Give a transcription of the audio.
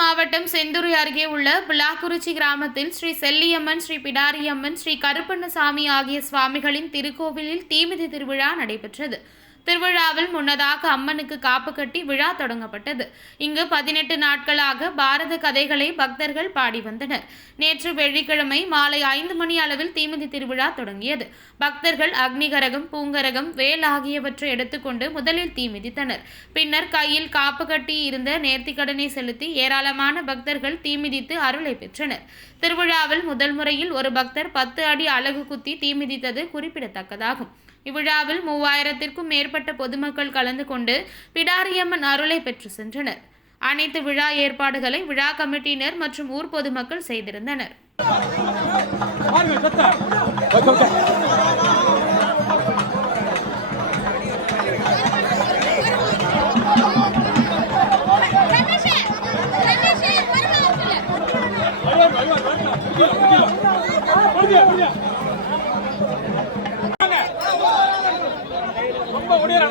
மாவட்டம் செந்துறை அருகே உள்ள புலாக்குறிச்சி கிராமத்தில் ஸ்ரீ செல்லியம்மன் ஸ்ரீ பிடாரியம்மன் ஸ்ரீ கருப்பண்ணசாமி ஆகிய சுவாமிகளின் திருக்கோவிலில் தீமிதி திருவிழா நடைபெற்றது. திருவிழாவில் முன்னதாக அம்மனுக்கு காப்பு கட்டி விழா தொடங்கப்பட்டது. இங்கு பதினெட்டு நாட்களாக பாரத கதைகளை பக்தர்கள் பாடி வந்தனர். நேற்று வெள்ளிக்கிழமை மாலை ஐந்து மணி அளவில் தீமிதி திருவிழா தொடங்கியது. பக்தர்கள் அக்னிகரகம் பூங்கரகம் வேல் ஆகியவற்றை எடுத்துக்கொண்டு முதலில் தீ மிதித்தனர் பின்னர் கையில் காப்பு கட்டி இருந்த நேர்த்திக்கடனை செலுத்தி ஏராளமான பக்தர்கள் தீமிதித்து அருளை பெற்றனர். திருவிழாவில் முதல் முறையில் ஒரு பக்தர் பத்து அடி அழகு குத்தி தீமிதித்தது குறிப்பிடத்தக்கதாகும். இவ்விழாவில் மூவாயிரத்திற்கும் மேற்பட்ட பொதுமக்கள் கலந்து கொண்டு பிடாரியம்மன் அருளை பெற்று சென்றனர் அனைத்து விழா ஏற்பாடுகளை விழா கமிட்டியினர் மற்றும் ஊர் பொதுமக்கள் செய்திருந்தனர் Yeah, yeah. முடியறா